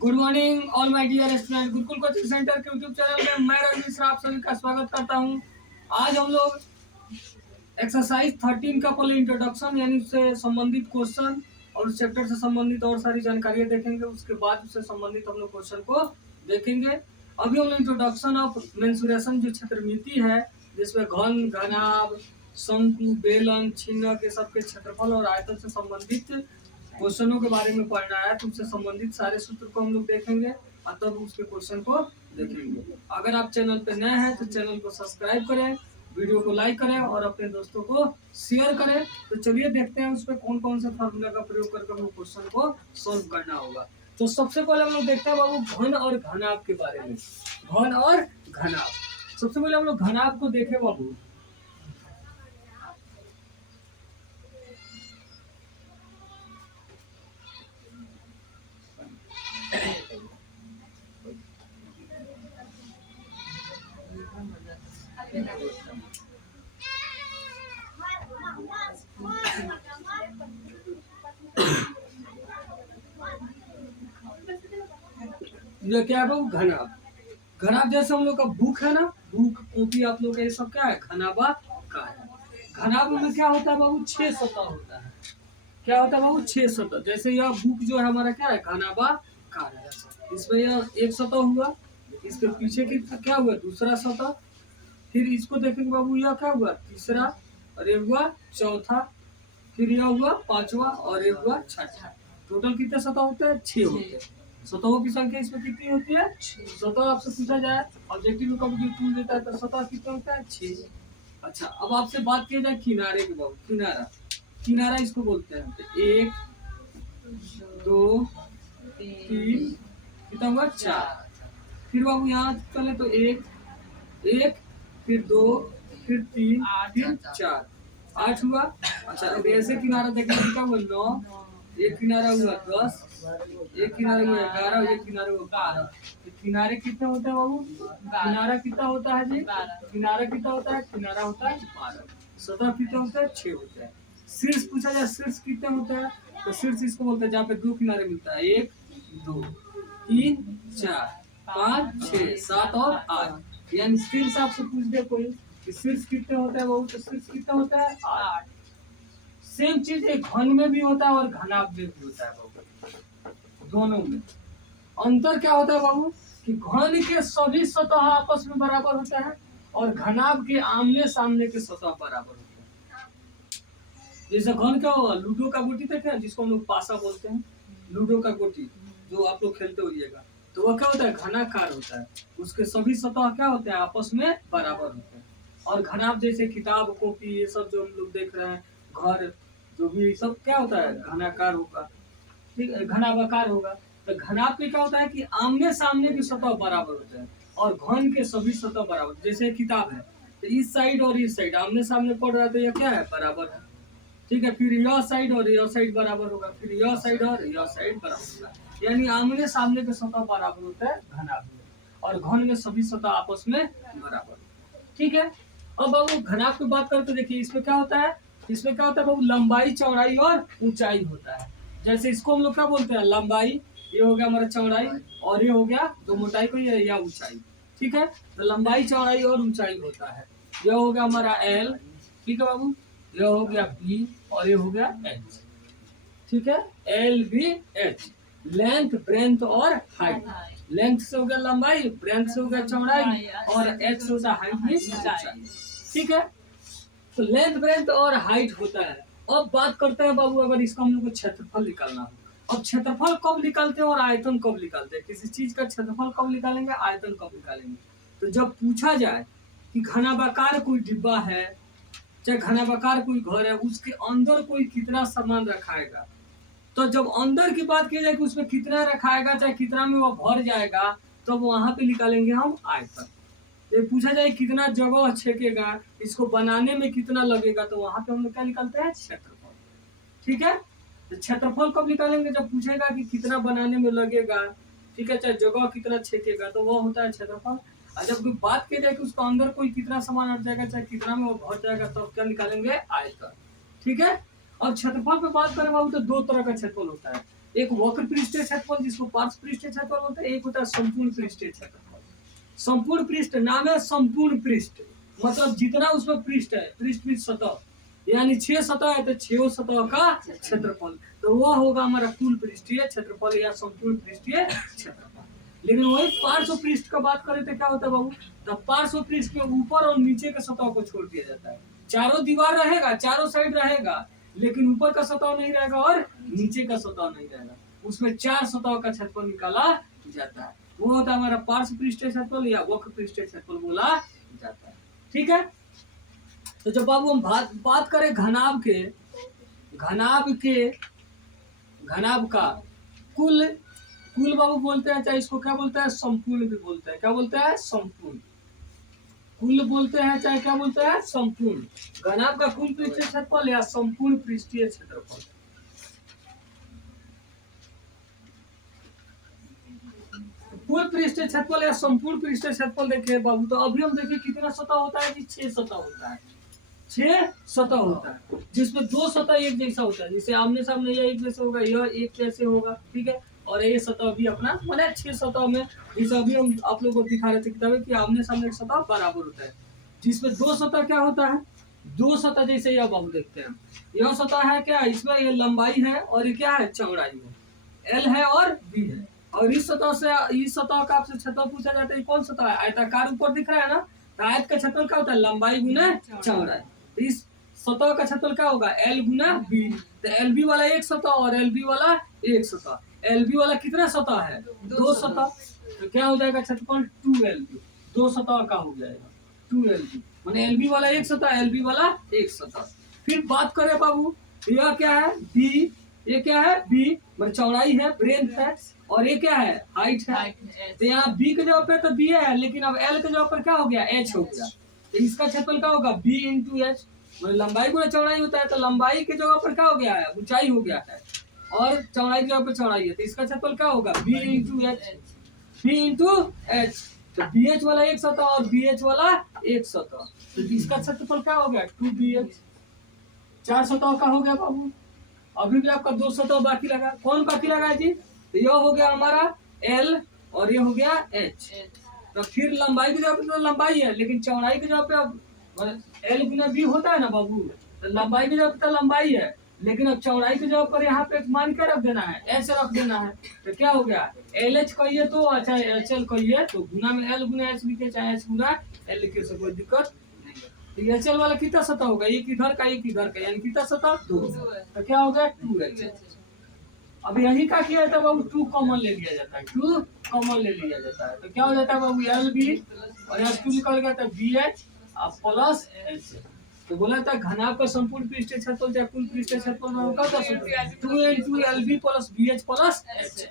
Good morning all my dear student. Gurukul coaching centre के YouTube channel में मैं रवि मिश्रा आप सभी का स्वागत करता हूं। आज हम लोग एक्सरसाइज 13 का पहले इंट्रोडक्शन यानी उससे संबंधित क्वेश्चन और उस चैप्टर से संबंधित और सारी जानकारियां देखेंगे। उसके बाद उससे संबंधित हम लोग क्वेश्चन को देखेंगे। अभी हम लोग इंट्रोडक्शन ऑफ मेंसुरेशन जो क्षेत्रमिति है, जिसमें घन, घनाभ, शंकु, बेलन, छिन्नक के सबके क्षेत्रफल और आयतन से संबंधित क्वेश्चनों के बारे में पढ़ना है, तो उससे संबंधित सारे सूत्र को हम लोग देखेंगे और तब उसके क्वेश्चन को देखेंगे। अगर आप चैनल पर नए हैं तो चैनल को सब्सक्राइब करें, वीडियो को लाइक करें और अपने दोस्तों को शेयर करें। तो चलिए देखते हैं उसमें कौन कौन से फार्मूला का प्रयोग करके हम लोग क्वेश्चन को सॉल्व करना होगा। तो सबसे पहले हम लोग देखते हैं बाबू घन और घनाभ के बारे में। घन और घनाभ, सबसे पहले हम लोग घनाभ को देखें बाबू। ये क्या है बाबू? घनाभ। घनाभ जैसे हम लोग का भूख है ना, भूख कॉपी आप लोग का, ये सब क्या है? घनाभा का है। घनाभ में क्या होता है बाबू? 6 सतह होता है। क्या होता है बाबू? 6 सतह। जैसे यह भूख जो है हमारा क्या है? घनाभा का है। इसमें यह एक सतह हुआ, इसके पीछे की क्या हुआ? दूसरा सतह। फिर इसको देखेंगे बाबू, यह क्या हुआ? तीसरा, और ये हुआ चौथा, फिर यह हुआ पांचवा और ये हुआ छठा। टोटल कितने सतह होते हैं? 6 होते हैं। सतहों की संख्या इसमें कितनी होती है? सतह आपसे पूछा जाए, ऑब्जेक्टिव में कभी पूछ देता है तो सतह कितने होता है? 6। अच्छा, अब आपसे बात की जाए किनारे की बाबू। किनारा, किनारा इसको बोलते हैं। तो 1 2 3 कितना हुआ? 4। फिर बाबू यहाँ चले तो 1 1, फिर 2, फिर 3, फिर 4, 8 हुआ। अच्छा, अब ऐसे किनारा देखिए क्या हुआ? 9, एक किनारा हुआ 10, एक किनारा हुआ 11, एक किनारा हुआ 12। किनारे कितने होते हैं बाबू? किनारा कितना होता है जी? किनारा कितना होता है? किनारा होता है 12। सतह कितने होते हैं? 6 होते हैं। शीर्ष पूछा जाए, शीर्ष कितने होते हैं? तो शीर्ष इसको बोलते हैं जहाँ पे 2 किनारे मिलता है। 1 2 3 4 5 6 7 और 8। यानी शीर्ष आपसे पूछ दे कोई कि शीर्ष कितने होता है बाबू, तो शीर्ष कितना होता है? 8। सेम चीज एक घन में भी होता है और घनाभ में भी होता है बाबू। दोनों में अंतर क्या होता है बाबू? कि घन के सभी सतह आपस में बराबर होता है और घनाभ के आमने सामने के सतह बराबर होते हैं। जैसे घन क्या होगा? लूडो का गोटी देखे हैं, जिसको हम लोग पासा बोलते हैं। लूडो का गोटी जो आप लोग खेलते होइएगा, तो वह क्या होता है? घनाकार होता है। उसके सभी सतह क्या होते हैं? आपस में बराबर होते हैं। और घनाभ जैसे किताब, कॉपी, ये सब जो हम लोग देख रहे हैं, घर, जो भी सब क्या होता है? घनाकार होगा, ठीक है, घनाभाकार होगा। तो घनाभ में क्या होता है कि आमने सामने की सतह बराबर होता है और घन के सभी सतह बराबर। जैसे किताब है तो इस साइड और इस साइड आमने सामने पड़ रहा है तो यह क्या है? बराबर है, ठीक है। फिर यह साइड और यह साइड बराबर होगा, फिर यह साइड और यह साइड बराबर होगा। यानी आमने सामने के सतह बराबर होता है घनाभ में, और घन में सभी सतह आपस में बराबर, ठीक है। अब बाबू घनाभ की बात करते देखिए, इसमें क्या होता है? इसमें क्या होता है बाबू? लंबाई, चौड़ाई और ऊंचाई होता है। जैसे इसको हम लोग क्या बोलते हैं? लंबाई, ये हो गया हमारा चौड़ाई, और ये हो गया जो मोटाई को ये या ऊंचाई, ठीक है। तो लंबाई, चौड़ाई और ऊंचाई होता है। यह हो गया हमारा एल, ठीक है बाबू। यह हो गया बी और ये हो गया एच, ठीक है। L B H. Length, breadth और हाइट। लेंथ से हो गया लंबाई, ब्रेंथ से हो गया चौड़ाई, और एच से होता है हाइट में ऊंचाई, ठीक है। तो लेंथ, ब्रेंथ और हाइट होता है। अब बात करते हैं बाबू, अगर इसका हम लोग को क्षेत्रफल निकालना हो। अब क्षेत्रफल कब निकालते हैं और आयतन कब निकालते हैं? किसी चीज का क्षेत्रफल कब निकालेंगे, आयतन कब निकालेंगे? तो जब पूछा जाए कि घनाभाकार कोई डिब्बा है, चाहे घनाभाकार कोई घर है, उसके अंदर कोई कितना सामान रखाएगा, तो जब अंदर की बात की जाए कि उसमें कितना रखाएगा, चाहे कितना में वो भर जाएगा, तो वहां पे निकालेंगे हम आयतन। ये पूछा जाए कितना जगह छेकेगा, इसको बनाने में कितना लगेगा, तो वहां पे हम लोग क्या निकालते हैं? क्षेत्रफल, ठीक है। तो क्षेत्रफल कब निकालेंगे? जब पूछेगा कि कितना बनाने में लगेगा, ठीक है, चाहे जगह कितना छेकेगा, तो वो होता है क्षेत्रफल। और जब कोई बात की जाए कि उसको अंदर कोई कितना सामान हट जाएगा, चाहे कितना में वो भर जाएगा, तो क्या निकालेंगे? आयतन, ठीक है। और क्षेत्रफल पे बात करें बाबू, तो दो तरह का क्षेत्रफल होता है। एक वक्र पृष्ठीय क्षेत्रफल जिसको पार्श्व पृष्ठीय क्षेत्रफल बोलते हैं, एक होता है संपूर्ण पृष्ठीय क्षेत्रफल। संपूर्ण पृष्ठ नाम है संपूर्ण पृष्ठ, मतलब जितना उसमें पृष्ठ है, पृष्ठ सतह, यानी 6 सतह है तो 6 सतह का क्षेत्रफल, तो वह होगा हमारा कुल पृष्ठीय क्षेत्रफल या संपूर्ण पृष्ठीय क्षेत्रफल। लेकिन वही पार्श्व पृष्ठ का बात करें तो क्या होता है बाबू, तो पार्श्व पृष्ठ के ऊपर और नीचे के सतह को छोड़ दिया जाता है। चारों दीवार रहेगा, चारों साइड रहेगा, लेकिन ऊपर का सतह नहीं रहेगा और नीचे का सतह नहीं रहेगा, उसमें 4 सतह का क्षेत्रफल निकाला जाता है, वो होता है हमारा पार्श्व पृष्ठीय क्षेत्रफल या वक्र पृष्ठीय क्षेत्रफल बोला जाता है। ठीक है, तो जब बाबू हम बात करें घनाभ का कुल बाबू बोलते हैं, चाहे इसको क्या बोलते हैं, संपूर्ण भी बोलते हैं। क्या बोलते हैं, संपूर्ण। कुल बोलते हैं चाहे क्या बोलते हैं, संपूर्ण। घनाभ का कुल पृष्ठीय क्षेत्रफल या संपूर्ण पृष्ठीय क्षेत्रफल। कुल पृष्ठीय क्षेत्रफल या संपूर्ण पृष्ठीय क्षेत्रफल देखिए बाबू, तो अभी हम देखिए कितना सतह होता है कि 6 सतह होता है। 6 सतह होता है, जिसमें 2 सतह एक जैसा होता है, जैसे आमने सामने यह एक जैसे होगा, यह एक जैसे होगा। ठीक है, और ये सतह भी अपना मैंने 6 सतह में, जैसे अभी हम आप लोगों को दिखा रहे थे किताब में कि आमने सामने सतह बराबर होता है, जिसमें 2 सतह क्या होता है, 2 सतह जैसे यह बाबू देखते हैं, यह सतह है क्या, इसमें ये लंबाई है और ये क्या है, चौड़ाई है, एल है और बी है। और इस सतह का आपसे क्षेत्रफल पूछा जाता है, कौन सतह है, आयताकार ऊपर दिख रहा है ना, तो आयत का क्षेत्रफल क्या होता है, लंबाई गुना चौड़ाई। तो इस सतह का क्षेत्रफल क्या होगा, एल गुना बी, तो एल बी वाला एक सतह और एल बी वाला एक सतह। एल बी वाला कितना सतह है, 2 सतह, तो क्या हो जाएगा क्षेत्रफल 2LB, 2 सतह का हो जाएगा 2LB, माने एल बी वाला एक सतह, एल बी वाला एक सतह। फिर बात करें बाबू, यह क्या है, बी, ये क्या है, बी मतलब चौड़ाई है, ब्रेथ है, और ये क्या है, हाइट है। तो यहाँ बी के जगह पे तो बी है, लेकिन अब एल के जगह पर क्या हो गया, एच हो गया, तो इसका क्षेत्रफल क्या होगा, बी इंटू एच, मतलब लंबाई गुना चौड़ाई होता है, तो लंबाई के जगह पर क्या हो गया है, ऊंचाई हो गया है, और चौड़ाई की जगह पर चौड़ाई है, तो इसका क्षेत्रफल क्या होगा, B into H, B into H. तो बी एच वाला एक सतह और बी एच वाला एक सतह, तो इसका क्षेत्रफल क्या हो गया, 2BH, 4 सतह का हो गया बाबू। अभी भी आपका 2 सतह बाकी लगा, कौन बाकी लगा जी, तो यह हो गया हमारा L और ये हो गया H। तो फिर लंबाई की जगह पे तो लंबाई है, लेकिन चौड़ाई की जगह पे अब L गुना B होता है ना बाबू, तो लंबाई की जगह पे तो लंबाई है, लेकिन अब चौड़ाई की जगह पर यहाँ पे मान क्या रख देना है, H रख देना है। तो क्या हो गया, LH कहिए तो अच्छा, HL कहिए तो गुना में L गुना H लिखे, चाहे H गुना L लिखे से कोई दिक्कत नहीं है। HL वाला कितना सतह होगा, एक इधर का एक इधर का, यानी कितना सतह, 2, तो क्या हो गया 2H। अब यही का किया जाता है बाबू, 2 कॉमन ले लिया जाता है, 2 कॉमन ले लिया जाता है, तो क्या हो जाता है बाबू, LB और यहाँ 2 निकल गया था BH प्लस H। तो बोला था घनाभ का संपूर्ण पृष्ठीय क्षेत्रफल या कुल पृष्ठीय क्षेत्रफल में होगा 2 into LB plus BH plus H।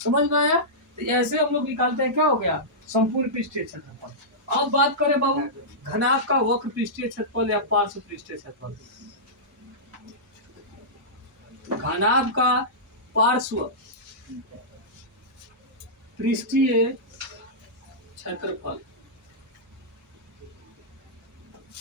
समझ में आया, तो ऐसे हम लोग निकालते हैं, क्या हो गया, संपूर्ण पृष्ठीय क्षेत्रफल। अब बात करें बाबू घनाभ का वक्र पृष्ठीय क्षेत्रफल या पार्श्व पृष्ठीय क्षेत्रफल। घनाभ का पार्श्व पृष्ठीय क्षेत्रफल।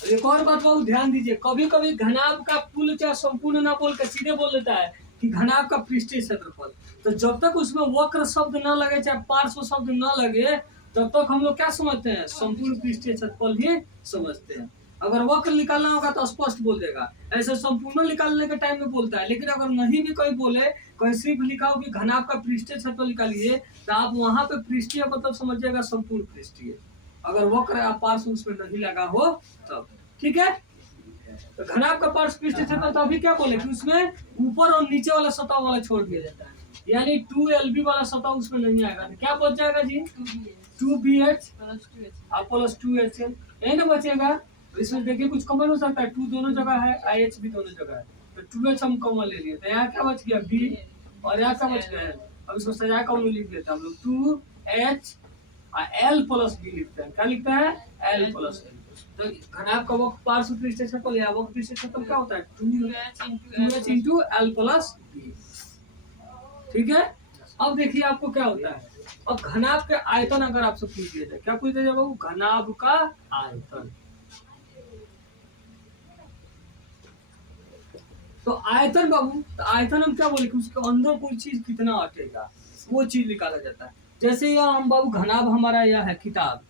एक और बात बहुत ध्यान दीजिए, कभी कभी घनाभ का कुल या संपूर्ण ना बोल के सीधे बोल देता है कि घनाभ का पृष्ठीय क्षेत्रफल, तो जब तक उसमें वक्र शब्द न लगे चाहे पार्श्व शब्द न लगे तब तक हम लोग क्या समझते हैं, संपूर्ण पृष्ठीय क्षेत्रफल ही समझते हैं। अगर वक्र निकालना होगा तो स्पष्ट बोल देगा, ऐसे संपूर्ण निकालने के टाइम में बोलता है, लेकिन अगर नहीं भी कहीं बोले, कहीं सिर्फ लिखा हो कि घनाभ का पृष्ठीय क्षेत्रफल निकालिए, तो आप वहां पे पृष्ठीय मतलब समझिएगा संपूर्ण पृष्ठीय, अगर वक्र या पार्श्व उसमें नहीं लगा हो तब। ठीक है, तो घनाभ का पार्श्व पृष्ठीय क्षेत्रफल तो अभी क्या बोले कि उसमें ऊपर और नीचे वाला सतह वाला छोड़ दिया जाता है, यानी 2LB वाला सतह उसमें नहीं आएगा, तो क्या बच जाएगा जी, 2BH प्लस 2HL, यही ना बचेगा। तो इसमें देखिए कुछ कॉमन हो सकता है, 2 दोनों जगह है, IH भी दोनों जगह है, तो 2H हम कॉमन ले लिए, तो यहाँ क्या बच गया B और यहाँ क्या बच गया, अब इसको सजा कर लिख देता हम लोग 2H L प्लस B लिखते हैं, क्या लिखता है, L प्लस L। तो घनाभ का वक्र पार्श्व पृष्ठीय क्षेत्रफल या वक्र पृष्ठीय क्षेत्रफल क्या होता है, 2H into L plus B। ठीक है, अब देखिए आपको क्या होता है, अब घनाभ के आयतन अगर आपसे पूछ दिया जाए, क्या पूछ दिया जाए, घनाभ का आयतन। तो आयतन बाबू, तो आयतन हम क्या बोले कि उसके अंदर कोई चीज कितना अटेगा, वो चीज निकाला जाता है। जैसे यह हम बाबू घनाभ हमारा यह है किताब,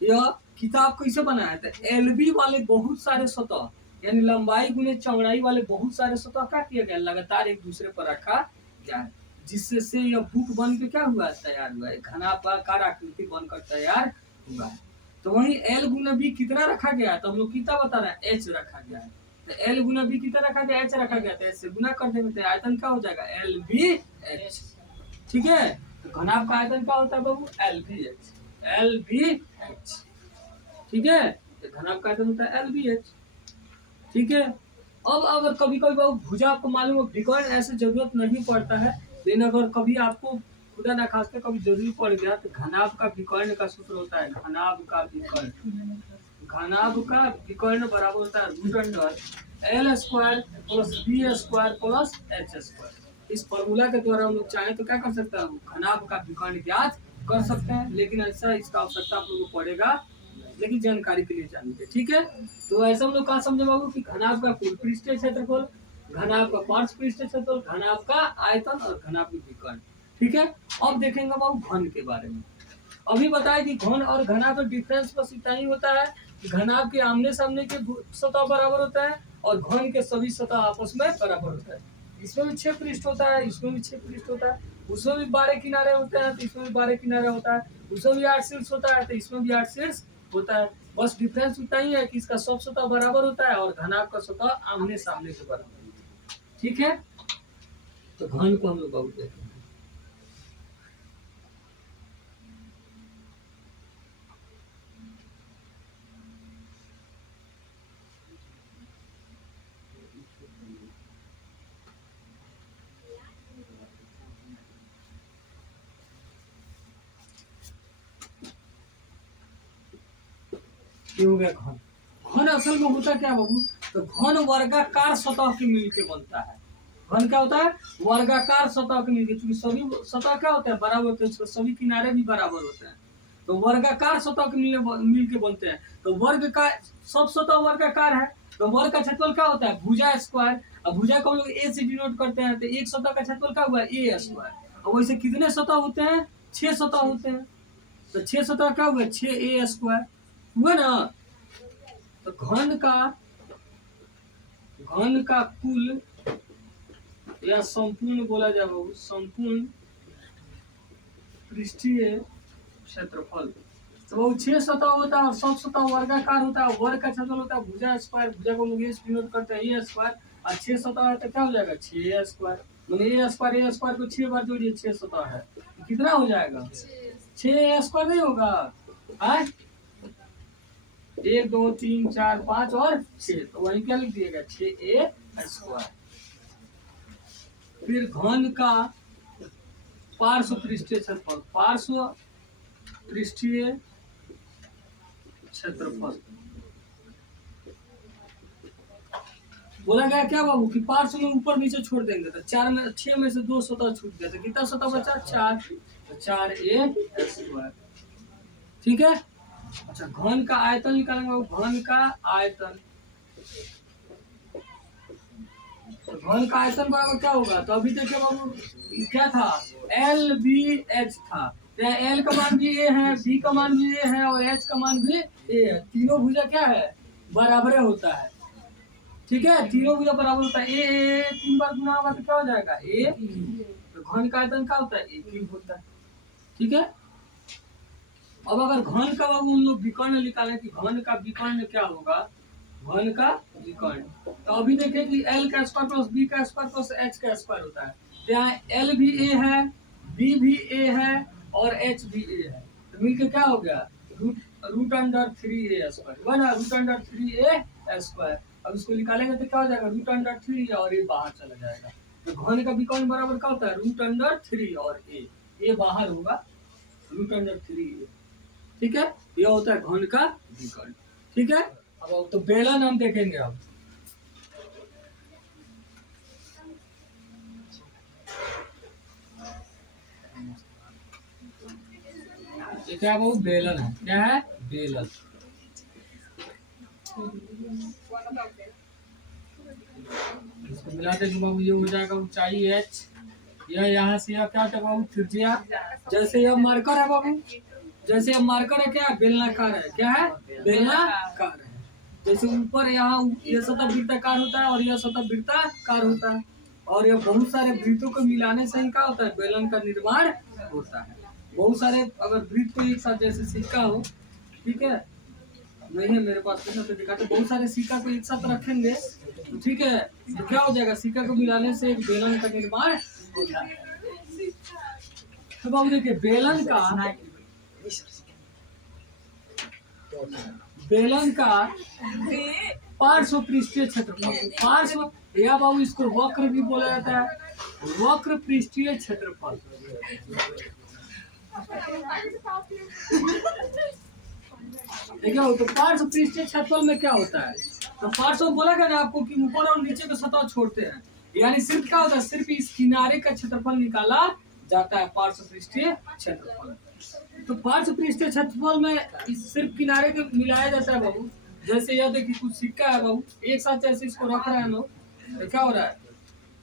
यह किताब कैसे बना है, तो एलबी वाले बहुत सारे सतह यानी लंबाई गुने चौड़ाई वाले बहुत सारे सतह क्या किया गया, लगातार एक दूसरे पर रखा गया है, जिससे से यह बुक बन के क्या हुआ है, तैयार हुआ है, घनाकार आकृति बनकर तैयार हुआ है। तो वही एल गुना बी कितना रखा गया है, तो हम लोग कितना बता रहे हैं, एच रखा गया है। तो एल गुना बी कितना रखा गया, एच रखा गया, तो एच से गुना कर देंगे तो आयतन क्या हो जाएगा, एल बी एच। ठीक है, तो घनाभ का आयतन क्या होता है बाबू, L B H, L B H. ठीक है, तो घनाभ का आयतन होता है एल बी एच। ठीक है, अब अगर कभी कभी बाबू भुजा आपको मालूम हो विकर्ण ऐसे जरूरत नहीं पड़ता है, लेकिन अगर कभी आपको खुदा ना खास कभी जरूरी पड़ गया तो घनाभ का विकर्ण का सूत्र होता है, घनाभ का विकर्ण, घनाभ का विकर्ण बराबर होता है root under L square plus B square plus H square. इस फॉर्मूला के द्वारा हम लोग चाहें तो क्या कर सकते हैं, घनाभ का विकर्ण ज्ञात कर सकते हैं, लेकिन ऐसा इसका आवश्यकता आप लोगों को पड़ेगा, लेकिन जानकारी के लिए जानिए। ठीक है, तो ऐसा हम लोग कहा समझे बाबू कि घनाभ का कुल पृष्ठीय क्षेत्रफल, घनाभ का पार्श्व पृष्ठीय क्षेत्रफल, घनाभ का आयतन और घनाभ का विकर्ण। ठीक है, अब देखेंगे बाबू घन के बारे में। अभी बताया कि घन और घनाभ का डिफरेंस बस इतना ही होता है कि घनाभ के आमने सामने के सतह बराबर होता है और घन के सभी सतह आपस में बराबर होता है। इसमें भी 6 पृष्ठ होता है, इसमें भी 6 पृष्ठ होता है, उसमें भी 12 किनारे होते हैं तो इसमें भी 12 किनारे होता है, उसमें भी 8 शीर्ष होता है तो इसमें भी 8 शीर्ष होता है। बस डिफरेंस उतना ही है कि इसका सब सतह बराबर होता है और घनाभ का सतह आमने सामने के बराबर होता है। ठीक है, तो घन को हम लोग बहुत देखें। हो गया घन। घन असल में होता क्या बाबू, तो घन वर्गाकार सतह के मिलके बनता है। घन क्या होता है, वर्गाकार सतह के मिलके, क्योंकि सभी सतह क्या होता है, बराबर होते हैं, सभी किनारे भी बराबर होते हैं, तो वर्गाकार सतह के मिल के बनते हैं। तो वर्ग का सब सतह वर्गाकार है, तो वर्ग का क्षेत्रफल क्या होता है, भुजा स्क्वायर। अब भुजा को हम लोग ए से डिनोट करते हैं, तो एक सतह का क्षेत्रफल क्या हुआ, ए स्क्वायर। और वैसे कितने सतह होते हैं, 6 सतह होते हैं, तो 6 सतह क्या हुआ, 6 ए स्क्वायर हुआ ना। तो घन का कुल या संपूर्ण बोला जाए बाबू, संपूर्ण पृष्ठीय क्षेत्रफल, तो वो 6 सतह होता है और सब सतह वर्गाकार होता है। वर्ग का क्षेत्रफल होता है भुजा स्क्वायर, भुजा को लोग डिनोट करते हैं ए स्क्वायर, और 6 सतह है तो क्या हो जाएगा, 6 स्क्वायर, मतलब ए स्क्वायर को 6 बार जोड़िए, 6 सतह है, कितना हो जाएगा, 6 स्क्वायर नहीं होगा, है 1 2 3 4 5 और 6, तो वही क्या लिख दिएगा, 6a स्क्वायर। फिर घन का पार्श्व पृष्ठीय क्षेत्रफल, पार्श्व पृष्ठीय क्षेत्रफल बोला गया क्या बाबू कि पार्श्व में ऊपर नीचे छोड़ देंगे, तो 6 में से 2 सतह छूट गया, तो कितना सतह बचा, 4, तो 4a स्क्वायर। ठीक है, अच्छा घन का आयतन निकालेंगे, घन का आयतन, तो घन का आयतन बराबर क्या होगा, तो अभी देखिए बाबू क्या था, एल बी एच था, एल का मान भी ए है, बी का मान भी ए है और एच का मान भी ए है, तीनों भुजा क्या है, बराबर होता है। ठीक है, तीनों भुजा बराबर होता है, ए 3 बार गुना होगा तो क्या हो जाएगा, ए, तो घन का आयतन क्या होता है, एक ही होता है। ठीक है, अब अगर घन का बाबू हम लोग विकर्ण निकालें कि घन का विकर्ण क्या होगा, घन का विकर्ण, तो अभी देखें कि एल का स्क्वायर प्लस बी का स्क्वायर प्लस एच का स्क्वायर होता है, तो यहाँ एल भी ए है, बी भी ए है और एच भी ए है, तो मिलकर क्या हो गया, root under 3a square, one root under 3a square. अब इसको निकालेंगे तो क्या हो जाएगा, रूट अंडर 3 और ए बाहर चला जाएगा, तो घन का विकर्ण बराबर क्या होता है, रूट अंडर 3 और ए बाहर होगा, रूट अंडर 3a। ठीक है, यह होता है घन का विकर्ण। ठीक है, अब तो बेलन हम देखेंगे। अब ये क्या वो बेलन है, क्या है, बेलन। इसको तो मिलाते हैं बाबू, ये हो जाएगा ऊंचाई h, यह यहाँ से यह क्या होता है बाबू त्रिज्या। जैसे यह मार्कर है बाबू, जैसे यह मार्कर है, क्या है बेलनाकार है, क्या है बेलनाकार है। जैसे ऊपर यहाँ यह सतह वृत्ताकार होता है और यह सतह वृत्ताकार होता है, और यह बहुत सारे वृत्तों को मिलाने से ही क्या होता है बेलन का निर्माण होता है। बहुत सारे अगर वृत्त को एक साथ, जैसे सिक्का हो, ठीक है, नहीं है मेरे पास तो दिखाते, बहुत सारे सिक्का को एक साथ रखेंगे तो ठीक है, तो क्या हो जाएगा सिक्का को मिलाने से एक बेलन का निर्माण होता है। तो बाबू देखिए बेलन का पार्श्व पृष्ठीय क्षेत्रफल, पार्श्व या बाबू इसको वक्र भी बोला जाता है, वक्र पृष्ठीय क्षेत्रफल। देखिए तो पार्श्व पृष्ठीय क्षेत्रफल में क्या होता है, तो पार्श्व बोला गया ना आपको कि ऊपर और नीचे का सतह छोड़ते हैं, यानी सिर्फ क्या होता है, सिर्फ इस किनारे का क्षेत्रफल निकाला जाता है पार्श्व पृष्ठीय क्षेत्रफल। तो पार्श्व पृष्ठीय क्षेत्रफल में सिर्फ किनारे को मिलाया जाता है बाबू। जैसे यह देखिए कुछ सिक्का है बाबू, एक साथ जैसे इसको रख रहे हैं लोग, तो क्या हो रहा है,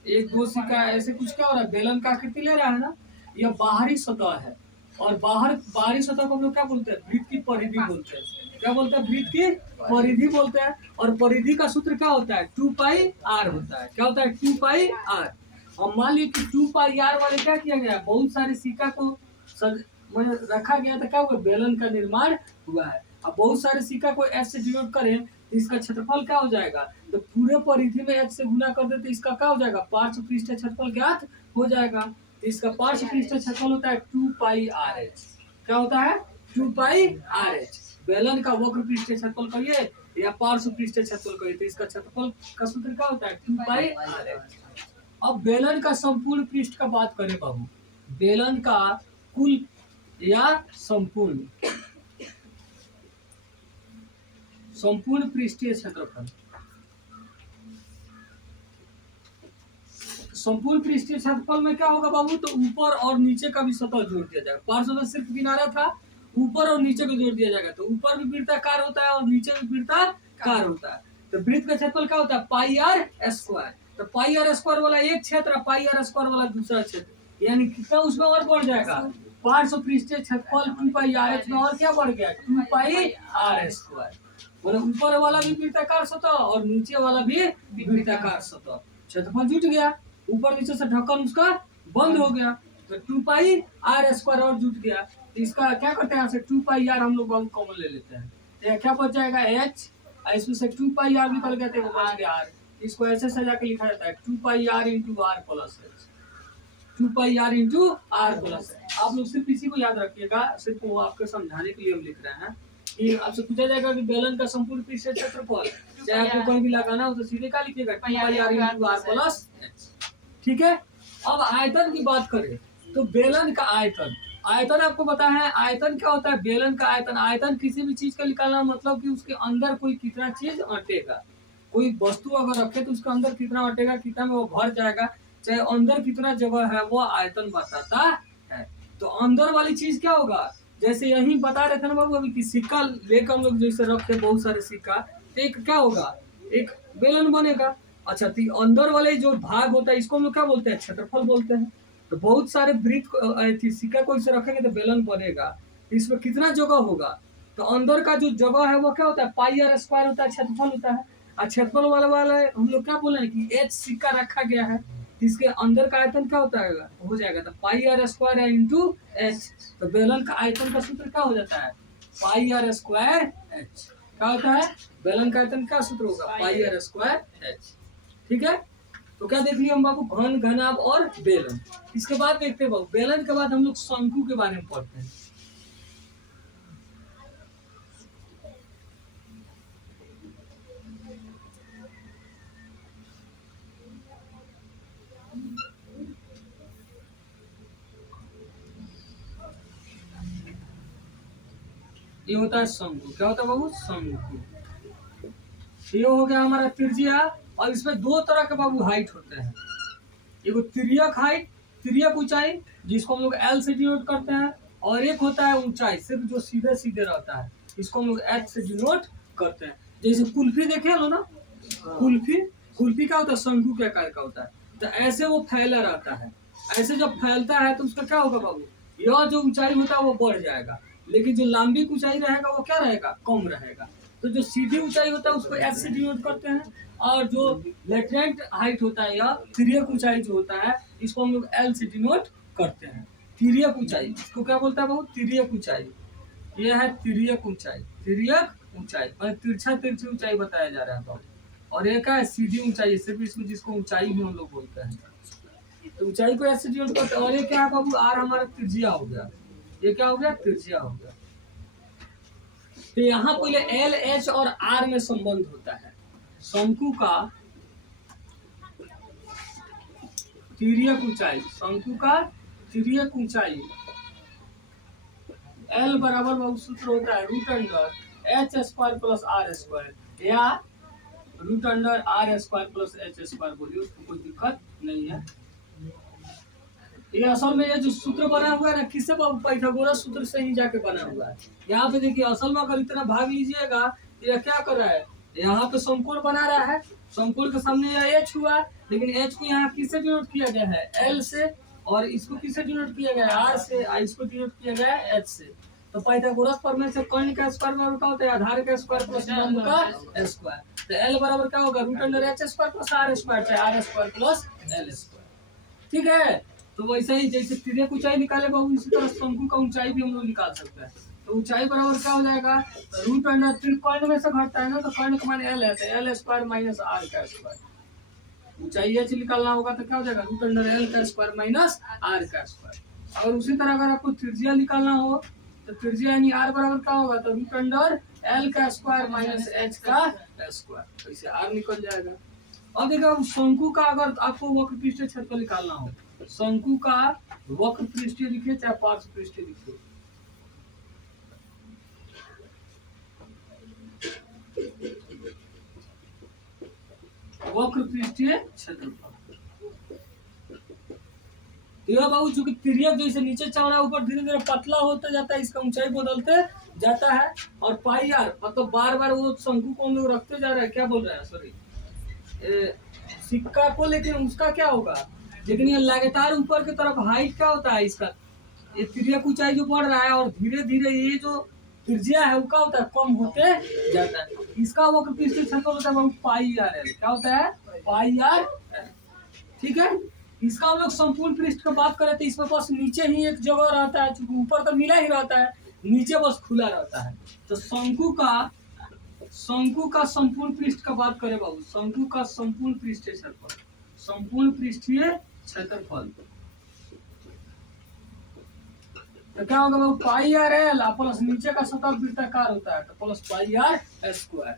एक दो सिक्का ऐसे कुछ क्या हो रहा है, बेलन का आकृति ले रहा है ना। यह बाहरी सतह है, और बाहरी सतह को हम लोग क्या बोलते हैं, वृत्त की परिधि बोलते हैं। क्या बोलते हैं, वृत्त की परिधि बोलते हैं। और परिधि का सूत्र क्या होता है, 2πr होता है। क्या होता है, 2πr। और मान लीजिए कि 2πr वाले क्या किया गया, बहुत सारे सिक्का को रखा गया था, क्या हुआ, बेलन का निर्माण हुआ है। अब बहुत सारे सिक्का को h से डिनोट करें तो इसका क्षेत्रफल क्या हो जाएगा, तो पूरे परिधि में h से गुना कर दे तो इसका क्या हो जाएगा, पार्श्व पृष्ठीय क्षेत्रफल ज्ञात हो जाएगा। तो इसका पार्श्व पृष्ठीय क्षेत्रफल होता है 2πrh। क्या होता है, 2πrh। बेलन का वक्र पृष्ठीय क्षेत्रफल कहिए या पार्श्व पृष्ठीय क्षेत्रफल कहिए, तो इसका क्षेत्रफल का सूत्र क्या होता है, 2πrh। अब बेलन का संपूर्ण पृष्ठ का बात करें बाबू, बेलन का कुल या संपूर्ण पृष्ठीय क्षेत्रफल, संपूर्ण पृष्ठीय क्षेत्रफल में क्या होगा बाबू, तो ऊपर और नीचे का भी सतह जोड़ दिया जाएगा। पार्श्व में सिर्फ किनारा था, ऊपर और नीचे को जोड़ दिया जाएगा, तो ऊपर भी वृत्ताकार होता है और नीचे भी वृत्ताकार होता है। तो वृत्त का क्षेत्रफल क्या होता है, πr²। तो πr² वाला एक क्षेत्र, πr² वाला दूसरा क्षेत्र, यानी कितना उसमें और बढ़ जाएगा, पार्श्व पृष्ठीय क्षेत्रफल 2πrh में और क्या बढ़ गया, 2πr²। मतलब ऊपर वाला भी वृत्ताकार सतह और नीचे वाला भी वृत्ताकार सतह, क्षेत्रफल जुट गया, ऊपर नीचे से ढक्कन उसका बंद हो गया, तो 2πr² और जुट गया। तो इसका क्या करते हैं, यहाँ से 2πr हम लोग कॉमन ले लेते हैं, तो क्या बच जाएगा h, इसमें से 2πr निकल गया तो बच गया r। इसको ऐसे सजा के लिखा जाता है 2πr × r plus h, 2πr × r plus h। आप लोग सिर्फ इसी को याद रखिएगा, सिर्फ वो आपको समझाने के लिए हम लिख रहे हैं कि आपसे पूछा जाएगा कि बेलन का संपूर्ण पृष्ठीय क्षेत्रफल, चाहे आपको कहीं भी लगाना हो तो सीधे क्या लिखिएगा, 2πr × r प्लस h। ठीक है। अब आयतन की बात करें तो बेलन का आयतन, आयतन आपको पता है आयतन क्या होता है, बेलन का आयतन, आयतन किसी भी चीज का निकालना मतलब कि उसके अंदर कोई कितना चीज अटेगा, कोई वस्तु अगर रखे तो उसके अंदर कितना अटेगा, कितना में वो भर जाएगा, चाहे अंदर कितना जगह है वो आयतन बताता है। तो अंदर वाली चीज क्या होगा, जैसे यही बता रहे थे ना बाबू अभी कि सिक्का लेकर हम लोग जैसे रखे बहुत सारे सिक्का, तो एक क्या होगा, एक बेलन बनेगा। अच्छा, तो अंदर वाले जो भाग होता है इसको हम लोग क्या बोलते हैं, क्षेत्रफल बोलते हैं। तो बहुत सारे वृत्त सिक्का को इसे रखेंगे तो बेलन बनेगा, इसमें कितना जगह होगा, तो अंदर का जो जगह है वो क्या होता है, πr² होता है, क्षेत्रफल होता है। और क्षेत्रफल वाला हम लोग क्या बोले कि h सिक्का रखा गया है, इसके अंदर का आयतन क्या होता है, हो जाएगा तो πr² × h। तो बेलन का आयतन का सूत्र क्या हो जाता है, πr²h। क्या होता है, बेलन का आयतन का सूत्र होगा πr²h। ठीक है। तो क्या देख लिया हम बाबू, घन, घनाभ और बेलन। इसके बाद देखते हैं बाबू, बेलन के बाद हम लोग शंकु के बारे में पढ़ते हैं। ये होता है शंकु। क्या होता है बाबू, शंकु। ये हो गया हमारा त्रिज्या, और इसमें दो तरह के बाबू हाइट होते हैं, एगो तिर्यक हाइट, तिर्यक ऊंचाई जिसको हम लोग L से डिनोट करते हैं, और एक होता है ऊंचाई सिर्फ जो सीधे सीधे रहता है, इसको हम लोग H से डिनोट करते हैं। जैसे कुल्फी देखे लो ना, कुल्फी खुरपी क्या होता है, शंकु के आकार का होता है। तो ऐसे वो फैला रहता है। ऐसे जब फैलता है तो उसका क्या होगा बाबू, यह जो ऊंचाई होता है वो बढ़ जाएगा, लेकिन जो लंबी ऊंचाई रहेगा वो क्या रहेगा, कम रहेगा। तो जो सीधी ऊंचाई होता है उसको एस से डिनोट करते हैं, और जो लेटेंट हाइट होता है या तिर्यक ऊंचाई जो होता है इसको हम लोग एल से डिनोट करते हैं। तिर्यक ऊंचाई इसको क्या बोलता है बाबू, तिर्यक ऊंचाई। ये है तिर्यक ऊंचाई, तिर्यक ऊंचाई मतलब तिरछा तिरछी ऊंचाई बताया जा रहा है बाबू। और एक है सीधी ऊंचाई, सिर्फ इसको जिसको ऊंचाई भी हम लोग बोलते हैं, तो ऊंचाई को ऐसे डिनोट करते हैं। और ये क्या है बाबू, आर हमारा त्रिज्या हो गया, ये क्या हो गया, त्रिज्या हो गया। तो यहाँ पहले एल एच और आर में संबंध होता है। शंकु का तिर्यक ऊंचाई, शंकु का तिर्यक ऊंचाई एल बराबर बाबू सूत्र होता है root under H square plus R square, या root under R square plus H square, बोलिए उसको कोई दिक्कत नहीं है। ये असल में ये जो सूत्र बना हुआ है ना, किससे बाबू, पाइथागोरस सूत्र से ही जाके बना हुआ है। यहाँ पे देखिए असल में अगर इतना भाग लीजिएगा, ये क्या कर रहा है, यहाँ पे समकोण बना रहा है, समकोण के सामने यह एच हुआ, लेकिन एच को यहाँ किससे डिनोट किया गया है, एल से, और इसको किससे डिनोट किया गया है, आर से, इसको डिनोट किया गया है एच से। तो पाइथागोरस प्रमेय से कर्ण का स्क्वायर बराबर क्या होता है, आधार का स्क्वायर प्लस लंब का स्क्वायर। तो एल बराबर क्या होगा, root under H square plus R square, चाहे R square plus L square. ठीक है, तो वैसे ही जैसे तिर्यक ऊंचाई निकाले बाबू, इसी तरह शंकु का ऊंचाई भी हम लोग निकाल सकते हैं। तो ऊंचाई बराबर क्या हो जाएगा, रूट अंडर, फिर कर्ण में से घटता है ना, तो कर्ण का मान एल है, तो एल स्क्वायर माइनस आर का स्क्वायर। ऊंचाई एच निकालना होगा तो क्या हो जाएगा, रूट अंडर एल का स्क्वायर माइनस आर का स्क्वायर। और उसी तरह अगर आपको त्रिज्या निकालना हो तो त्रिज्या यानी आर बराबर क्या होगा, तो रूट अंडर एल का स्क्वायर माइनस एच का स्क्वायर, तो इसे आर निकल जाएगा। अब देखो शंकु का अगर आपको वक्र पृष्ठीय क्षेत्रफल निकालना हो, शंकु का वक्र पृष्ठीय लिखिए चाहे पार्श्व पृष्ठीय लिखिए, वक्र पृष्ठीय क्षेत्रफल। यह बाबू चूंकि तिर्यक जैसे नीचे चौड़ा ऊपर धीरे धीरे पतला होता जाता है, इसका ऊंचाई बदलते जाता है। और पाई आर मतलब बार बार वो शंकु को हम लोग रखते जा रहे हैं, क्या बोल रहे हैं, सॉरी सिक्का को, लेकिन उसका क्या होगा, लेकिन ये लगातार ऊपर की तरफ हाइट क्या होता है इसका, ये तिर्यक ऊंचाई जो बढ़ रहा है और धीरे धीरे ये जो त्रिज्या है वो क्या होता है, कम होते जाता है। इसका वक्र पृष्ठीय क्षेत्रफल होता है पाई आर एल, क्या होता है, पाई आर एल। ठीक है, इसका हम लोग संपूर्ण पृष्ठ का बात करें तो इसमें बस नीचे ही एक जगह रहता है, चूंकि ऊपर तो मिला ही रहता है, नीचे बस खुला रहता है। तो शंकु का संपूर्ण पृष्ठ का बात करें बाबू, शंकु का संपूर्ण पृष्ठीय क्षेत्रफल, संपूर्ण पृष्ठीय क्षेत्रफल तो क्या होगा बाबू, पाई आर एल प्लस नीचे का सतह वृत्ताकार होता है तो प्लस पाई आर स्क्वायर,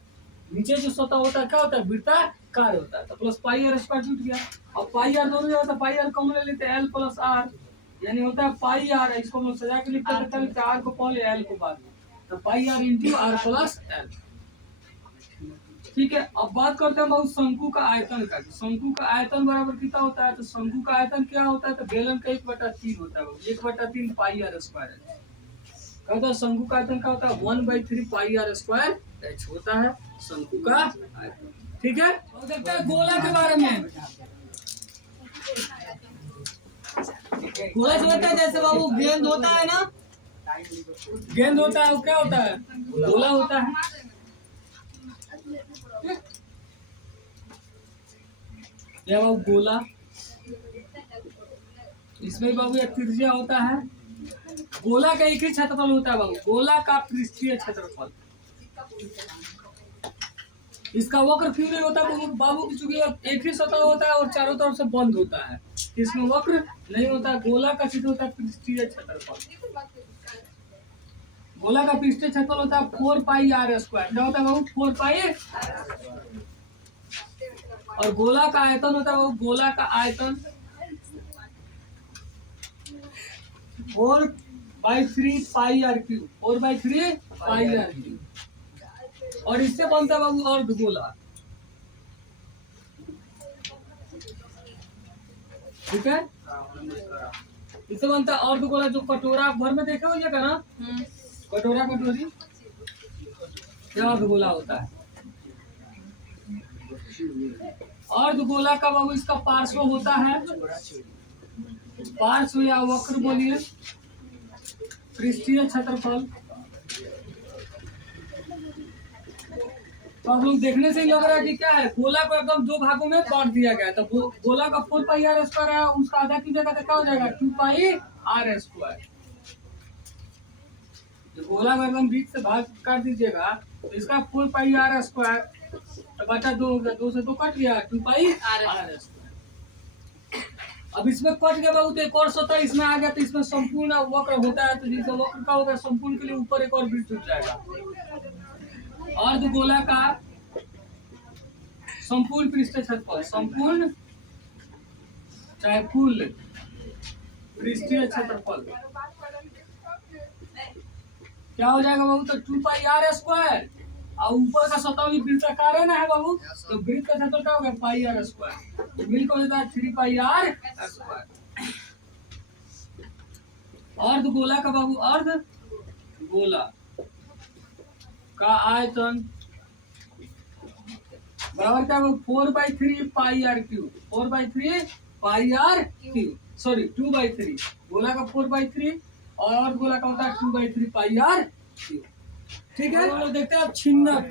नीचे जो सतह होता है क्या होता है, वृत्ताकार होता है, तो प्लस पाई आर स्क्वायर जुट गया। अब पाई आर दोनों होता है, पाई आर कॉमन ले लेते हैं, एल प्लस आर यानी होता है पाई आर, इसको हम सजा के लिखते हैं आर को पहले एल को बाद में, तो pi R into R plus L. ठीक है, अब बात करते हैं बहुत शंकु का आयतन का, शंकु का आयतन बराबर कितना होता है, तो शंकु का आयतन क्या होता है, तो बेलन का 1/3 होता है, 1/3 पाई आर स्क्वायर है। कहता है शंकु का आयतन क्या होता है, 1/3 पाई आर स्क्वायर एच होता है शंकु का आयतन। ठीक है, और देखते हैं गोला के बारे में। गोला होता है जैसे बाबू गेंद होता है ना, गेंद होता है वो क्या होता है, गोला होता है। क्या बाबू गोला, इसमें बाबू एक त्रिज्या होता है, गोला का एक ही क्षेत्रफल होता है बाबू, गोला का पृष्ठीय क्षेत्रफल। इसका वक्र क्यों नहीं होता बाबू, चूंकि एक ही सतह होता है और चारों तरफ से बंद होता है, इसमें वक्र नहीं होता। गोला का चित्र होता है पृष्ठीय क्षेत्रफल, गोला का पृष्ठीय क्षेत्रफल होता है 4 पाई आर स्क्वायर, क्या होता है बाबू, 4 पाई। और गोला का आयतन होता है बाबू, गोला का आयतन 4/3 pi R cube, 4/3 pi R cube. और इससे बनता है बाबू अर्धगोला। ठीक है, इससे बनता है अर्धगोला, जो कटोरा भर में देखे होइएगा ना, कटोरा कटोरी, क्या अर्धगोला होता है। अर्धगोला का बाबू इसका पार्श्व होता है, पार्श्व या वक्र बोलिए, पृष्ठीय क्षेत्रफल। तो हम लोग देखने से ही लग रहा है कि क्या है, गोला को एकदम दो भागों में बांट दिया गया है। तो गोला का 4 पाई आर स्क्वायर है, उसका आधा कीजिएगा तो क्या हो जाएगा 2 पाई आर स्क्वायर। जो गोला को एकदम बीच से भाग कर दीजिएगा तो इसका 4 पाई आर स्क्वायर, तो बचा 2 हो गया, 2 से 2 कट गया, 2 पाई आर स्क्वायर। अब इसमें कट गया बाबू तो एक और सतह इसमें आ गया, तो इसमें संपूर्ण वक्र होता है, तो जैसे वक्र का होगा संपूर्ण के लिए ऊपर एक और वृत्त जुट जाएगा। अर्धगोला का संपूर्ण पृष्ठीय क्षेत्रफल, संपूर्ण चाहे कुल पृष्ठीय क्षेत्रफल क्या हो जाएगा बाबू, तो 2 पाई आर स्क्वायर, और ऊपर का सतह भी वृत्ताकार है ना है बाबू, तो वृत्त का क्षेत्रफल क्या हो गया पाई आर स्क्वायर, तो मिलकर हो जाता है 3 पाई आर स्क्वायर। अर्धगोला का बाबू, अर्धगोला का आयतन बराबर क्या है 4/3 pi R cube, 4/3 pi R cube, sorry 2/3, गोला का 4/3 और गोला का होता है 2/3 पाई आर क्यूब। ठीक है, हम लोग देखते हैं अब छिन्नक।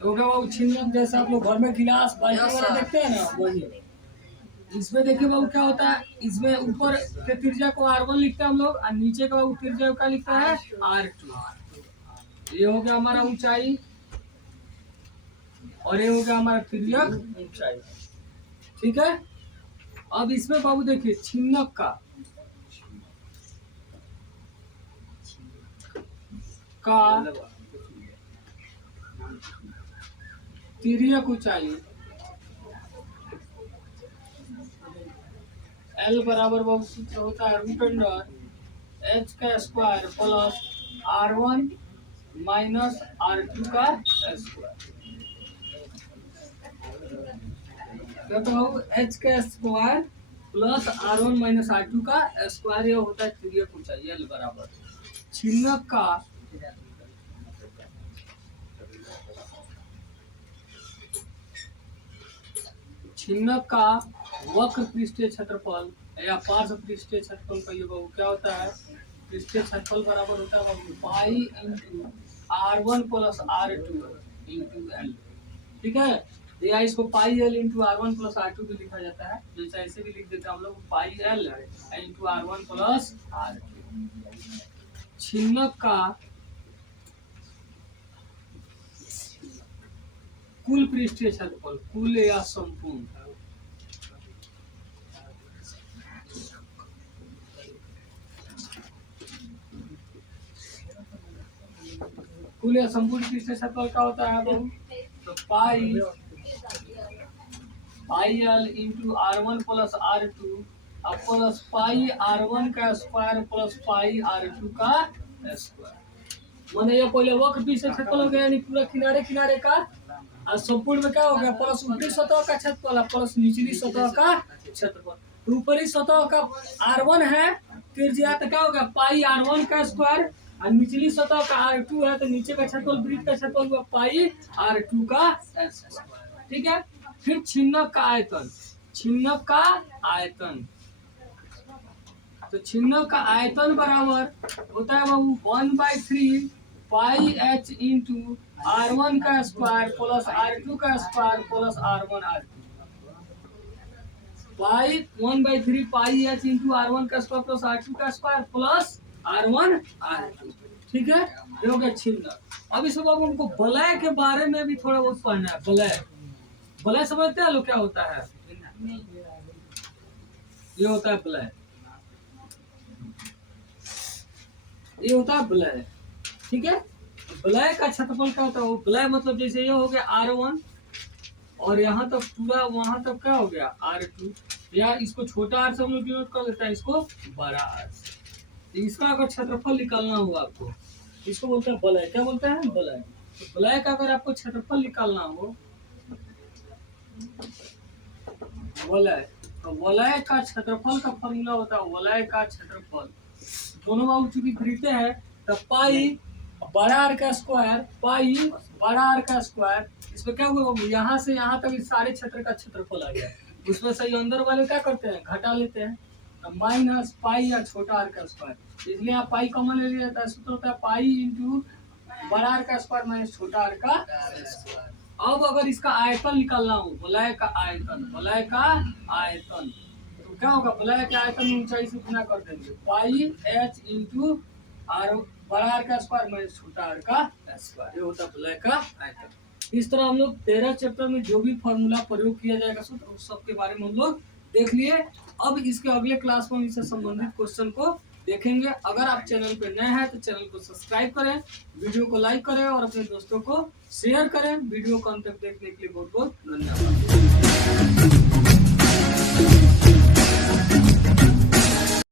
तो क्या बाबू छिन्नक, जैसे आप लोग घर में गिलास बाल्टी वगैरह देखते हैं ना, वही इसमें देखिए बाबू क्या होता है, इसमें ऊपर के त्रिज्या को r1 लिखते हैं हम लोग, और नीचे का बाबू त्रिज्या का लिखता है r2। ये हो गया हमारा ऊंचाई और ये हो गया हमारा तिर्यक ऊंचाई। ठीक है, अब इसमें बाबू देखिए छिन्नक का तिर्यक ऊंचाई L बराबर बाबू सूत्र होता है √h का square plus r1 minus r2 का स्क्वायर। तो h का square plus r1 minus r2 का स्क्वायर, ये होता है तिर्यक ऊंचाई L बराबर छिन्नक का वक्र पृष्ठीय क्षेत्रफल या पार्श्व पृष्ठीय क्षेत्रफल का ये बाबू क्या होता है, पृष्ठीय क्षेत्रफल बराबर होता है बाबू pi into r1 plus r2 into L. ठीक है, या इसको pi L into r1 plus r2 भी लिखा जाता है, जैसे ऐसे भी लिख देते हैं हम लोग pi L into r1 plus r2। छिन्नक का कुल पृष्ठीय क्षेत्रफल, कुल या संपूर्ण, कुल या संपूर्ण पृष्ठीय क्षेत्रफल क्या होता है बाबू, तो pi L into r1 plus r2 plus pi r1 का स्क्वायर प्लस पाई r2 का स्क्वायर। माने ये पहले वक्र पृष्ठीय क्षेत्रफल हो गया, यानी पूरा किनारे किनारे का, और संपूर्ण में क्या हो गया प्लस ऊपरी सतह का क्षेत्रफल प्लस निचली सतह का क्षेत्रफल। ऊपरी सतह का r1 है त्रिज्या, तो क्या हो गया पाई r1 का स्क्वायर, और निचली सतह का r2 है तो नीचे का क्षेत्रफल वृत्त का क्षेत्रफल हुआ पाई r2 का स्क्वायर। ठीक है, फिर छिन्नक का आयतन, छिन्नक का आयतन, तो छिन्नक का आयतन बराबर होता है बाबू 1/3 पाई h इंटू r1 का स्क्वायर प्लस r2 का स्क्वायर प्लस r1 r2, पाई 1/3 पाई h इंटू r1 का स्क्वायर प्लस r2 का स्क्वायर प्लस r1 r2। ठीक है, ये हो गया छिन्नक। अब इसमें बाबू उनको वलय के बारे में भी थोड़ा बहुत पढ़ना है। वलय, वलय समझते हैं लोग क्या होता है, ये होता है वलय, ये होता है वलय। ठीक है, वलय का क्षेत्रफल क्या होता है, वो वलय मतलब जैसे ये हो गया r1 और यहाँ तक पूरा वहां तक क्या हो गया r2, या इसको छोटा r से हम लोग डिनोट कर लेते हैं, इसको बड़ा r से। इसका अगर क्षेत्रफल निकालना होगा आपको, इसको बोलते हैं वलय। क्या बोलते हैं, वलय। तो वलय का अगर आपको क्षेत्रफल निकालना हो, वलय तो वलय का क्षेत्रफल का फॉर्मूला होता है वलय का क्षेत्रफल। दोनों बाबू चूंकि वृत्त है तो पाई बड़ा आर का स्क्वायर पाई बड़ा आर का स्क्वायर, इसमें क्या हुआ बाबू, यहाँ से यहाँ तक इस सारे क्षेत्र का क्षेत्रफल आ गया। उसमें से अंदर वाले क्या करते हैं, घटा लेते हैं, तो माइनस पाई या छोटा आर का स्क्वायर, इसलिए यहाँ पाई कॉमन ले लिया जाता है। सूत्र होता है पाई इंटू बड़ा आर का स्क्वायर माइनस छोटा आर का स्क्वायर। अब अगर इसका आयतन निकालना हो, वलय का आयतन, वलय का आयतन, तो क्या होगा, वलय के आयतन में ऊंचाई से गुना कर देंगे, पाई एच इंटू आर बड़ा आर का स्क्वायर माइनस छोटा आर का स्क्वायर, ये होता है वलय का आयतन। इस तरह हम लोग 13 चैप्टर में जो भी फॉर्मूला प्रयोग किया जाएगा सूत्र, उस सब के बारे में हम लोग देख लिए। अब इसके अगले क्लास में हम इससे संबंधित क्वेश्चन को देखेंगे। अगर आप चैनल पे नए हैं तो चैनल को सब्सक्राइब करें, वीडियो को लाइक करें और अपने दोस्तों को शेयर करें। वीडियो को अंत तक देखने के लिए बहुत बहुत धन्यवाद।